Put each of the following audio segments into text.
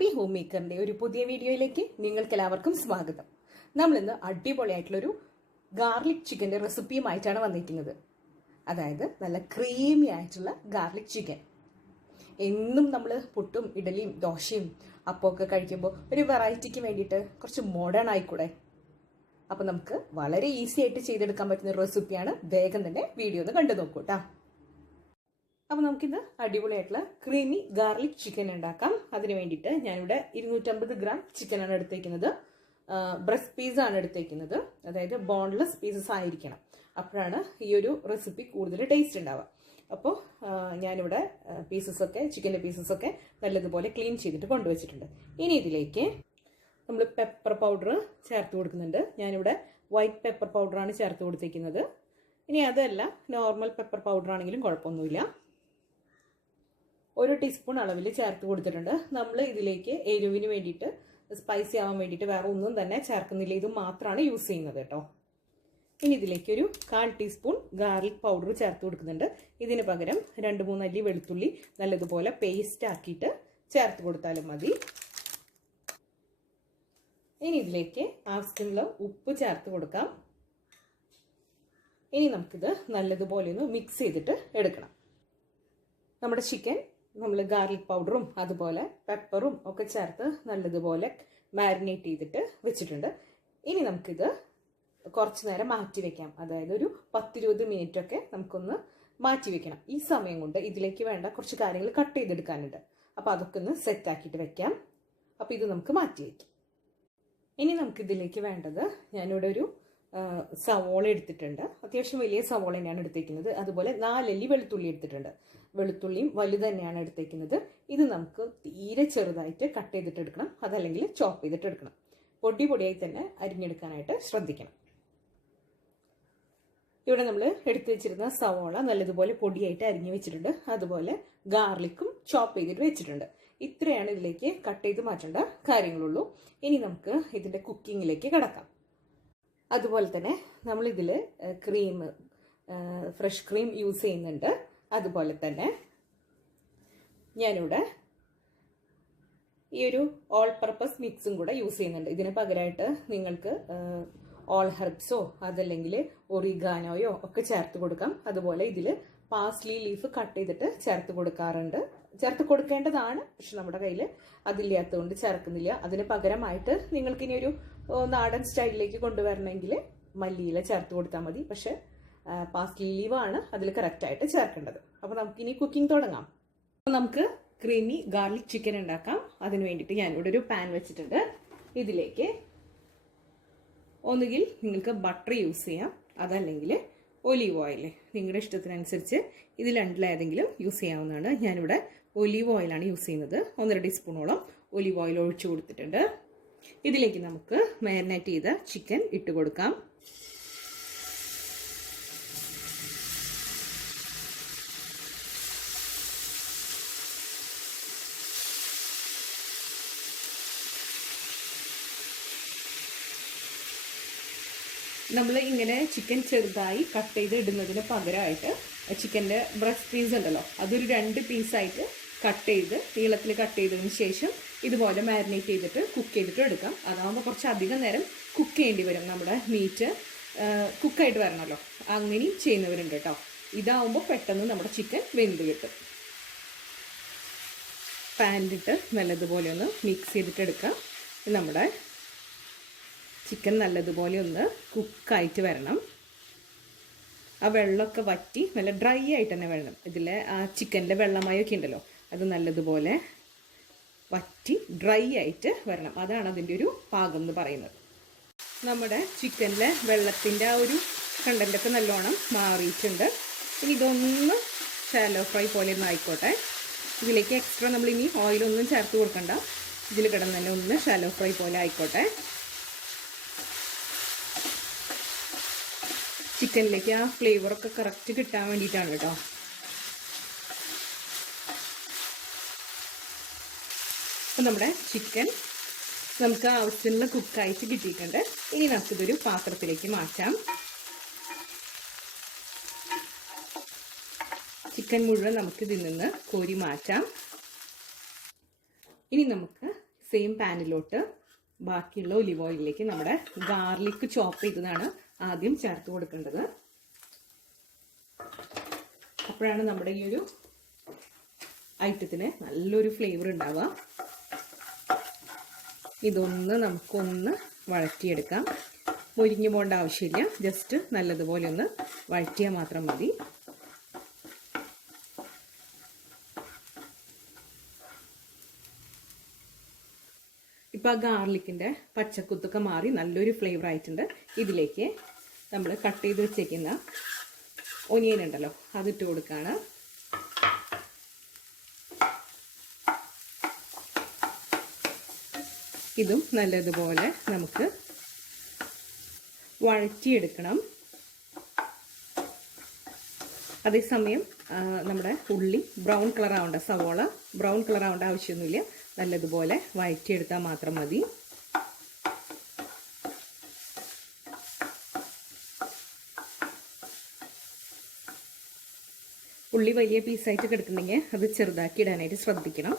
Happy home മേക്കറിന്റെ ഒരു പുതിയ വീഡിയോയിലേക്ക് നിങ്ങൾക്ക് എല്ലാവർക്കും സ്വാഗതം. നമ്മൾ ഇന്ന് അടിപൊളിയായിട്ടുള്ളൊരു ഗാർലിക് ചിക്കൻ്റെ റെസിപ്പിയുമായിട്ടാണ് വന്നിരിക്കുന്നത്. അതായത് നല്ല ക്രീമി ആയിട്ടുള്ള ഗാർലിക് ചിക്കൻ. എന്നും നമ്മൾ പുട്ടും ഇഡലിയും ദോശയും അപ്പമൊക്കെ കഴിക്കുമ്പോൾ ഒരു വെറൈറ്റിക്ക് വേണ്ടിയിട്ട് കുറച്ച് മോഡേൺ ആയിക്കൂടെ? അപ്പം നമുക്ക് വളരെ ഈസി ആയിട്ട് ചെയ്തെടുക്കാൻ പറ്റുന്ന ഒരു റെസിപ്പിയാണ്. വേഗം തന്നെ വീഡിയോ ഒന്ന് കണ്ടു നോക്കൂ കേട്ടോ. അപ്പോൾ നമുക്കിത് അടിപൊളിയായിട്ടുള്ള ക്രീമി ഗാർലിക് ചിക്കൻ ഉണ്ടാക്കാം. അതിന് വേണ്ടിയിട്ട് ഞാനിവിടെ 250 ഗ്രാം ചിക്കനാണ് എടുത്തേക്കുന്നത്. ബ്രസ്റ്റ് പീസാണ് എടുത്തേക്കുന്നത്. അതായത് ബോൺലെസ് പീസസ് ആയിരിക്കണം. അപ്പോഴാണ് ഈ ഒരു റെസിപ്പി കൂടുതൽ ടേസ്റ്റ് ഉണ്ടാവുക. അപ്പോൾ ഞാനിവിടെ ചിക്കൻ്റെ പീസസൊക്കെ നല്ലതുപോലെ ക്ലീൻ ചെയ്തിട്ട് കൊണ്ടുവച്ചിട്ടുണ്ട്. ഇനി ഇതിലേക്ക് നമ്മൾ പെപ്പർ പൗഡർ ചേർത്ത് കൊടുക്കുന്നുണ്ട്. ഞാനിവിടെ വൈറ്റ് പെപ്പർ പൗഡറാണ് ചേർത്ത് കൊടുത്തേക്കുന്നത്. ഇനി അതല്ല, നോർമൽ പെപ്പർ പൗഡർ ആണെങ്കിലും കുഴപ്പമൊന്നുമില്ല. 1 ടീസ്പൂൺ അളവിൽ ചേർത്ത് കൊടുത്തിട്ടുണ്ട്. നമ്മൾ ഇതിലേക്ക് എരിവിന് വേണ്ടിയിട്ട്, സ്പൈസി ആവാൻ വേണ്ടിയിട്ട് വേറെ ഒന്നും തന്നെ ചേർക്കുന്നില്ല. ഇത് മാത്രമാണ് യൂസ് ചെയ്യുന്നത് കേട്ടോ. ഇനി ഇതിലേക്ക് ഒരു 1/4 ടീസ്പൂൺ ഗാർലിക് പൗഡർ ചേർത്ത് കൊടുക്കുന്നുണ്ട്. ഇതിന് പകരം 2-3 അല്ലി വെളുത്തുള്ളി നല്ലതുപോലെ പേസ്റ്റ് ആക്കിയിട്ട് ചേർത്ത് കൊടുത്താലും മതി. ഇനി ഇതിലേക്ക് ആവശ്യത്തിനുള്ള ഉപ്പ് ചേർത്ത് കൊടുക്കാം. ഇനി നമുക്കിത് നല്ലതുപോലെ ഒന്ന് മിക്സ് ചെയ്തിട്ട് എടുക്കണം. നമ്മുടെ ചിക്കൻ നമ്മൾ ഗാർലിക് പൗഡറും അതുപോലെ പെപ്പറും ഒക്കെ ചേർത്ത് നല്ലതുപോലെ മാരിനേറ്റ് ചെയ്തിട്ട് വെച്ചിട്ടുണ്ട്. ഇനി നമുക്കിത് കുറച്ച് നേരം മാറ്റി വെക്കാം. അതായത് ഒരു 10-20 മിനിറ്റ് ഒക്കെ നമുക്കൊന്ന് മാറ്റി വെക്കണം. ഈ സമയം കൊണ്ട് ഇതിലേക്ക് വേണ്ട കുറച്ച് കാര്യങ്ങൾ കട്ട് ചെയ്തെടുക്കാനുണ്ട്. അപ്പോൾ അതൊക്കെ ഒന്ന് സെറ്റ് ആക്കിയിട്ട് വെക്കാം. അപ്പോൾ ഇത് നമുക്ക് മാറ്റി വയ്ക്കാം. ഇനി നമുക്കിതിലേക്ക് വേണ്ടത്, ഞാനിവിടെ ഒരു സവോള എടുത്തിട്ടുണ്ട്. അത്യാവശ്യം വലിയ സവോള തന്നെയാണ് എടുത്തേക്കുന്നത്. അതുപോലെ 4 അല്ലി വെളുത്തുള്ളി എടുത്തിട്ടുണ്ട്. വെളുത്തുള്ളിയും വലുത് തന്നെയാണ് എടുത്തേക്കുന്നത്. ഇത് നമുക്ക് തീരെ ചെറുതായിട്ട് കട്ട് ചെയ്തിട്ട് എടുക്കണം. അതല്ലെങ്കിൽ ചോപ്പ് ചെയ്തിട്ട് എടുക്കണം. പൊടിയായി തന്നെ അരിഞ്ഞെടുക്കാനായിട്ട് ശ്രദ്ധിക്കണം. ഇവിടെ നമ്മൾ എടുത്തു വെച്ചിരുന്ന സവോള നല്ലതുപോലെ പൊടിയായിട്ട് അരിഞ്ഞു വെച്ചിട്ടുണ്ട്. അതുപോലെ ഗാർലിക്കും ചോപ്പ് ചെയ്തിട്ട് വെച്ചിട്ടുണ്ട്. ഇത്രയാണ് ഇതിലേക്ക് കട്ട് ചെയ്ത് മാറ്റേണ്ട കാര്യങ്ങളുള്ളൂ. ഇനി നമുക്ക് ഇതിൻ്റെ കുക്കിങ്ങിലേക്ക് കിടക്കാം. അതുപോലെ തന്നെ നമ്മളിതിൽ ഫ്രഷ് ക്രീം യൂസ് ചെയ്യുന്നുണ്ട്. അതുപോലെ തന്നെ ഞാനിവിടെ ഈ ഒരു ഓൾ പർപ്പസ് മിക്സും കൂടെ യൂസ് ചെയ്യുന്നുണ്ട്. ഇതിന് പകരമായിട്ട് നിങ്ങൾക്ക് ഓൾ ഹെർബ്സോ അതല്ലെങ്കിൽ ഒറിഗാനോയോ ഒക്കെ ചേർത്ത് കൊടുക്കാം. അതുപോലെ ഇതിൽ പാസ്ലി ലീഫ് കട്ട് ചെയ്തിട്ട് ചേർത്ത് കൊടുക്കേണ്ടതാണ്. പക്ഷെ നമ്മുടെ കയ്യിൽ അതില്ലാത്തതുകൊണ്ട് ചേർക്കുന്നില്ല. അതിന് പകരമായിട്ട് നിങ്ങൾക്കിനി ഒരു നാടൻ സ്റ്റൈലിലേക്ക് കൊണ്ടുവരണമെങ്കിൽ മല്ലിയില ചേർത്ത് കൊടുത്താൽ മതി. പക്ഷെ പാസ്ലി ലീവാണ് അതിൽ കറക്റ്റായിട്ട് ചേർക്കേണ്ടത്. അപ്പോൾ നമുക്കിനി കുക്കിംഗ് തുടങ്ങാം. അപ്പോൾ നമുക്ക് ക്രീമി ഗാർലിക് ചിക്കൻ ഉണ്ടാക്കാം. അതിന് വേണ്ടിയിട്ട് ഞാനിവിടെ ഒരു പാൻ വെച്ചിട്ടുണ്ട്. ഇതിലേക്ക് ഒന്നുകിൽ നിങ്ങൾക്ക് ബട്ടർ യൂസ് ചെയ്യാം, അതല്ലെങ്കിൽ ഒലീവ് ഓയിൽ. നിങ്ങളുടെ ഇഷ്ടത്തിനനുസരിച്ച് ഇതിൽ രണ്ടിലേതെങ്കിലും യൂസ് ചെയ്യാവുന്നതാണ്. ഞാനിവിടെ ഒലീവ് ഓയിലാണ് യൂസ് ചെയ്യുന്നത്. 1.5 ടീസ്പൂണോളം ഒലീവ് ഓയിൽ ഒഴിച്ചു കൊടുത്തിട്ടുണ്ട്. ഇതിലേക്ക് നമുക്ക് മാരിനേറ്റ് ചെയ്ത ചിക്കൻ ഇട്ട് കൊടുക്കാം. നമ്മൾ ഇങ്ങനെ ചിക്കൻ ചെറുതായി കട്ട് ചെയ്ത് ഇടുന്നതിന് പകരമായിട്ട് ചിക്കൻ്റെ ബ്രസ്റ്റ് പീസ് ഉണ്ടല്ലോ, അതൊരു 2 പീസായിട്ട് നീളത്തിൽ കട്ട് ചെയ്തതിന് ശേഷം ഇതുപോലെ മാരിനേറ്റ് ചെയ്തിട്ട് കുക്ക് ചെയ്തിട്ട് എടുക്കാം. അതാകുമ്പോൾ കുറച്ച് അധികം നേരം കുക്ക് ചെയ്യേണ്ടി വരും. നമ്മുടെ മീറ്റ് കുക്കായിട്ട് വരണമല്ലോ, അങ്ങനെയും ചെയ്യുന്നവരുണ്ട് കേട്ടോ. ഇതാവുമ്പോൾ പെട്ടെന്ന് നമ്മുടെ ചിക്കൻ വെന്ത് കിട്ടും. പാനിലിട്ട് നല്ലതുപോലെ ഒന്ന് മിക്സ് ചെയ്തിട്ട് എടുക്കാം. നമ്മുടെ ചിക്കൻ നല്ലതുപോലെ ഒന്ന് കുക്കായിട്ട് വരണം. ആ വെള്ളമൊക്കെ വറ്റി നല്ല ഡ്രൈ ആയിട്ട് തന്നെ വേണം. ഇതിലെ ആ ചിക്കൻ്റെ വെള്ളമയമൊക്കെ ഉണ്ടല്ലോ, അത് നല്ലതുപോലെ വറ്റി ഡ്രൈ ആയിട്ട് വരണം. അതാണ് അതിൻ്റെ ഒരു പാകം എന്ന് പറയുന്നത്. നമ്മുടെ ചിക്കനിലെ വെള്ളത്തിൻ്റെ ആ ഒരു കണ്ടൻ്റൊക്കെ നല്ലോണം മാറിയിട്ടുണ്ട്. ഇനി ഇതൊന്ന് ഷാലോ ഫ്രൈ പോലെ ഒന്ന് ആയിക്കോട്ടെ. ഇതിലേക്ക് എക്സ്ട്രാ നമ്മളിനി ഓയിലൊന്നും ചേർത്ത് കൊടുക്കണ്ട. ഇതിൽ കിടന്ന് തന്നെ ഒന്ന് ഷാലോ ഫ്രൈ പോലെ ആയിക്കോട്ടെ. ചിക്കനിലേക്ക് ആ ഫ്ലേവറൊക്കെ കറക്റ്റ് കിട്ടാൻ വേണ്ടിയിട്ടാണ് കേട്ടോ. അപ്പം നമ്മുടെ ചിക്കൻ നമുക്ക് ആവശ്യത്തിനുള്ള കുക്കായിട്ട് കിട്ടിയിട്ടുണ്ട്. ഇനി നമുക്കിതൊരു പാത്രത്തിലേക്ക് മാറ്റാം. ചിക്കൻ മുഴുവൻ നമുക്ക് ഇതിൽ നിന്ന് കോരി മാറ്റാം. ഇനി നമുക്ക് സെയിം പാനിലോട്ട് ബാക്കിയുള്ള ഒലിവ് ഓയിലിലേക്ക് നമ്മുടെ ഗാർലിക് ചോപ്പ് ചെയ്തതാണ് ആദ്യം ചേർത്ത് കൊടുക്കേണ്ടത്. അപ്പോഴാണ് നമ്മുടെ ഈ ഒരു ഐറ്റത്തിന് നല്ലൊരു ഫ്ലേവർ ഉണ്ടാവുക. ഇതൊന്ന് നമുക്കൊന്ന് വഴറ്റിയെടുക്കാം. മുരിഞ്ഞു പോകേണ്ട ആവശ്യമില്ല, ജസ്റ്റ് നല്ലതുപോലെ ഒന്ന് വഴറ്റിയാൽ മാത്രം മതി. ഇപ്പോൾ ആ ഗാർലിക്കിൻ്റെ പച്ചക്കുത്തൊക്കെ മാറി നല്ലൊരു ഫ്ലേവർ ആയിട്ടുണ്ട്. ഇതിലേക്ക് നമ്മൾ കട്ട് ചെയ്ത് വെച്ചേക്കുന്ന ഒനിയൻ ഉണ്ടല്ലോ, അതിട്ട് കൊടുക്കുകയാണ്. ഇതും നല്ലതുപോലെ നമുക്ക് വഴറ്റിയെടുക്കണം. അതേസമയം നമ്മുടെ ഉള്ളി ബ്രൗൺ കളർ ആവേണ്ട, സവോള ബ്രൗൺ കളർ ആവേണ്ട ആവശ്യമൊന്നുമില്ല. നല്ലതുപോലെ വഴറ്റിയെടുത്താൽ മാത്രം മതി. ഉള്ളി വലിയ പീസായിട്ട് കിടക്കുന്നുണ്ടെങ്കിൽ അത് ചെറുതാക്കി ഇടാനായിട്ട് ശ്രദ്ധിക്കണം.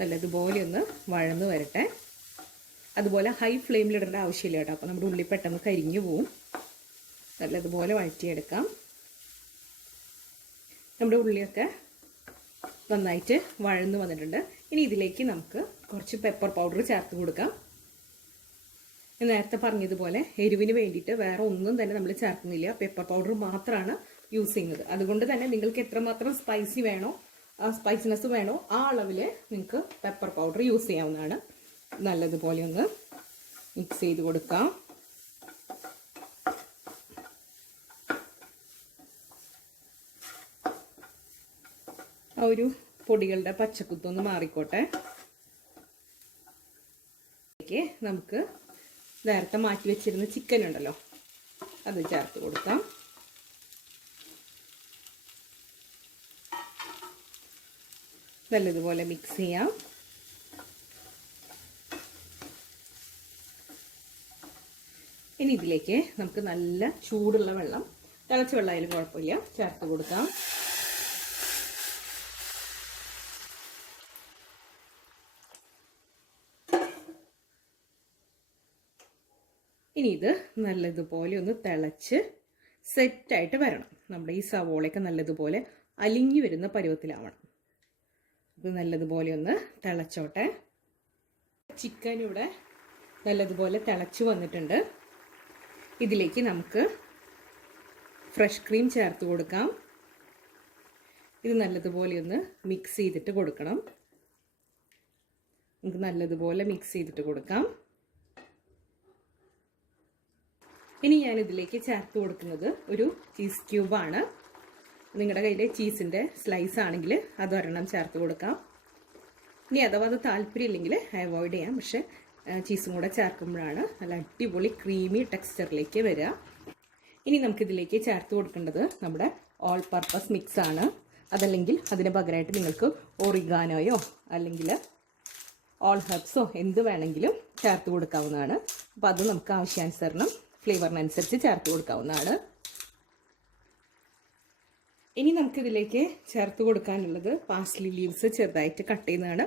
നല്ലതുപോലെ ഒന്ന് വഴന്ന് വരട്ടെ. അതുപോലെ ഹൈ ഫ്ലെയിമിൽ ഇടേണ്ട ആവശ്യമില്ല കേട്ടോ, അപ്പോൾ നമ്മുടെ ഉള്ളി പെട്ടെന്ന് കരിഞ്ഞു പോവും. നല്ലതുപോലെ വഴറ്റിയെടുക്കാം. നമ്മുടെ ഉള്ളിയൊക്കെ നന്നായിട്ട് വഴന്ന് വന്നിട്ടുണ്ട്. ഇനി ഇതിലേക്ക് നമുക്ക് കുറച്ച് പെപ്പർ പൗഡർ ചേർത്ത് കൊടുക്കാം. നേരത്തെ പറഞ്ഞതുപോലെ എരിവിന് വേണ്ടിയിട്ട് വേറെ ഒന്നും തന്നെ നമ്മൾ ചേർക്കുന്നില്ല, പെപ്പർ പൗഡർ മാത്രമാണ് യൂസ് ചെയ്യുന്നത്. അതുകൊണ്ട് തന്നെ നിങ്ങൾക്ക് എത്രമാത്രം സ്പൈസി വേണോ, സ്പൈസിനെസ് വേണോ, ആ അളവിൽ നിങ്ങൾക്ക് പെപ്പർ പൗഡർ യൂസ് ചെയ്യാവുന്നതാണ്. നല്ലതുപോലെ ഒന്ന് മിക്സ് ചെയ്ത് കൊടുക്കാം. ആ ഒരു പൊടികളുടെ പച്ചക്കുത്തൊന്ന് മാറിക്കോട്ടെ. നമുക്ക് നേരത്തെ മാറ്റി വെച്ചിരുന്ന ചിക്കൻ ഉണ്ടല്ലോ, അത് ചേർത്ത് കൊടുക്കാം. നല്ലതുപോലെ മിക്സ് ചെയ്യാം. ഇനി ഇതിലേക്ക് നമുക്ക് നല്ല ചൂടുള്ള വെള്ളം, തിളച്ച വെള്ളമായാലും കുഴപ്പമില്ല, ചേർത്ത് കൊടുക്കാം. ഇനി ഇത് നല്ലതുപോലെ ഒന്ന് തിളച്ച് സെറ്റായിട്ട് വരണം. നമ്മുടെ ഈ സവോളയൊക്കെ നല്ലതുപോലെ അലിഞ്ഞു വരുന്ന പരുവത്തിലാവണം. ഇത് നല്ലതുപോലെ ഒന്ന് തിളച്ചോട്ടെ. ചിക്കൻ ഇവിടെ നല്ലതുപോലെ തിളച്ച് വന്നിട്ടുണ്ട്. ഇതിലേക്ക് നമുക്ക് ഫ്രഷ് ക്രീം ചേർത്ത് കൊടുക്കാം. ഇത് നല്ലതുപോലെ ഒന്ന് മിക്സ് ചെയ്തിട്ട് കൊടുക്കണം. നമുക്ക് നല്ലതുപോലെ മിക്സ് ചെയ്തിട്ട് കൊടുക്കാം. ഇനി ഞാൻ ഇതിലേക്ക് ചേർത്ത് കൊടുക്കുന്നത് ഒരു ചീസ് ക്യൂബാണ്. നിങ്ങളുടെ കയ്യിൽ ചീസിൻ്റെ സ്ലൈസ് ആണെങ്കിൽ അത് ഒരെണ്ണം ചേർത്ത് കൊടുക്കാം. ഇനി അഥവാ അത് താല്പര്യമില്ലെങ്കിൽ അവോയ്ഡ് ചെയ്യാം. പക്ഷേ ചീസും കൂടെ ചേർക്കുമ്പോഴാണ് നല്ല അടിപൊളി ക്രീമി ടെക്സ്ചറിലേക്ക് വരിക. ഇനി നമുക്കിതിലേക്ക് ചേർത്ത് കൊടുക്കേണ്ടത് നമ്മുടെ ഓൾ പർപ്പസ് മിക്സ് ആണ്. അതല്ലെങ്കിൽ അതിന് പകരമായിട്ട് നിങ്ങൾക്ക് ഒറിഗാനോയോ അല്ലെങ്കിൽ ഓൾ ഹെർബ്സോ എന്ത് വേണമെങ്കിലും ചേർത്ത് കൊടുക്കാവുന്നതാണ്. അപ്പോൾ അത് നമുക്ക് ആവശ്യാനുസരണം ഫ്ലേവറിനനുസരിച്ച് ചേർത്ത് കൊടുക്കാവുന്നതാണ്. ഇനി നമുക്കിതിലേക്ക് ചേർത്ത് കൊടുക്കാനുള്ളത് പാസ്ലി ലീവ്സ് ചെറുതായിട്ട് കട്ട് ചെയ്യുന്നതാണ്.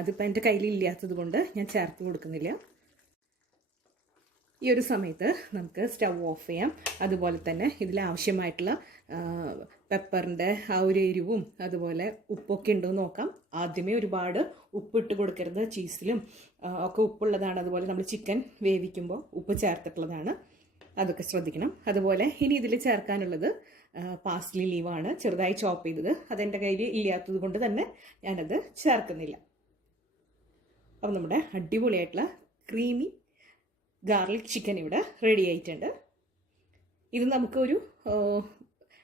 അതിപ്പോൾ എൻ്റെ കയ്യിൽ ഇല്ലാത്തത് കൊണ്ട് ഞാൻ ചേർത്ത് കൊടുക്കുന്നില്ല. ഈ ഒരു സമയത്ത് നമുക്ക് സ്റ്റൗ ഓഫ് ചെയ്യാം. അതുപോലെ തന്നെ ഇതിലാവശ്യമായിട്ടുള്ള പെപ്പറിൻ്റെ ആ ഒരു എരിവും അതുപോലെ ഉപ്പൊക്കെ ഉണ്ടോ എന്ന് നോക്കാം. ആദ്യമേ ഒരുപാട് ഉപ്പിട്ട് കൊടുക്കരുത്. ചീസിലും ഒക്കെ ഉപ്പുള്ളതാണ്. അതുപോലെ നമ്മൾ ചിക്കൻ വേവിക്കുമ്പോൾ ഉപ്പ് ചേർത്തിട്ടുള്ളതാണ്, അതൊക്കെ ശ്രദ്ധിക്കണം. അതുപോലെ ഇനി ഇതിൽ ചേർക്കാനുള്ളത് പാസ്ലി ലീവാണ്, ചെറുതായി ചോപ്പ് ചെയ്തത്. അതെൻ്റെ കയ്യിൽ ഇല്ലാത്തത് കൊണ്ട് തന്നെ ഞാനത് ചേർക്കുന്നില്ല. അപ്പോൾ നമ്മുടെ അടിപൊളിയായിട്ടുള്ള ക്രീമി ഗാർലിക് ചിക്കൻ ഇവിടെ റെഡി ആയിട്ടുണ്ട്. ഇത് നമുക്കൊരു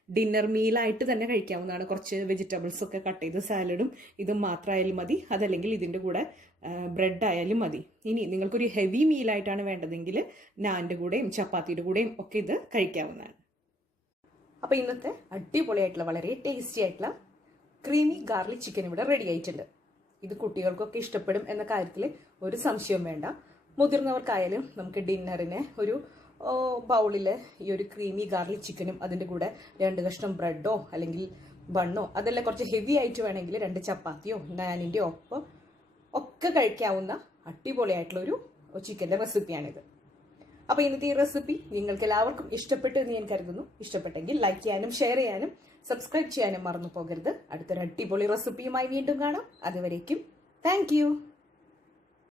ഡിന്നർ മീലായിട്ട് തന്നെ കഴിക്കാവുന്നതാണ്. കുറച്ച് വെജിറ്റബിൾസൊക്കെ കട്ട് ചെയ്ത് സാലഡും ഇതും മാത്രമായാലും മതി. അതല്ലെങ്കിൽ ഇതിൻ്റെ കൂടെ ബ്രെഡ് ആയാലും മതി. ഇനി നിങ്ങൾക്കൊരു ഹെവി മീലായിട്ടാണ് വേണ്ടതെങ്കിൽ നാൻ്റെ കൂടെയും ചപ്പാത്തിയുടെ കൂടെയും ഒക്കെ ഇത് കഴിക്കാവുന്നതാണ്. അപ്പോൾ ഇന്നത്തെ അടിപൊളിയായിട്ടുള്ള വളരെ ടേസ്റ്റി ആയിട്ടുള്ള ക്രീമി ഗാർലിക് ചിക്കൻ ഇവിടെ റെഡി ആയിട്ടുണ്ട്. ഇത് കുട്ടികൾക്കൊക്കെ ഇഷ്ടപ്പെടും എന്ന കാര്യത്തിൽ ഒരു സംശയവും വേണ്ട. മുതിർന്നവർക്കായാലും നമുക്ക് ഡിന്നറിന് ഒരു ബൗളിൽ ഈ ഒരു ക്രീമി ഗാർലിക് ചിക്കനും അതിൻ്റെ കൂടെ 2 കഷ്ണം ബ്രെഡോ അല്ലെങ്കിൽ ബണ്ണോ അതെല്ലാം കുറച്ച് ഹെവി ആയിട്ട് വേണമെങ്കിൽ 2 ചപ്പാത്തിയോ നാനിൻ്റെ ഒപ്പം ഒക്കെ കഴിക്കാവുന്ന അടിപൊളിയായിട്ടുള്ളൊരു ചിക്കൻ്റെ റെസിപ്പിയാണിത്. അപ്പോൾ ഇന്നത്തെ ഈ റെസിപ്പി നിങ്ങൾക്ക് എല്ലാവർക്കും ഇഷ്ടപ്പെട്ടു എന്ന് ഞാൻ കരുതുന്നു. ഇഷ്ടപ്പെട്ടെങ്കിൽ ലൈക്ക് ചെയ്യാനും ഷെയർ ചെയ്യാനും സബ്സ്ക്രൈബ് ചെയ്യാനും മറന്നു പോകരുത്. അടുത്തൊരു അടിപൊളി റെസിപ്പിയുമായി വീണ്ടും കാണാം. അതുവരേക്കും താങ്ക് യു.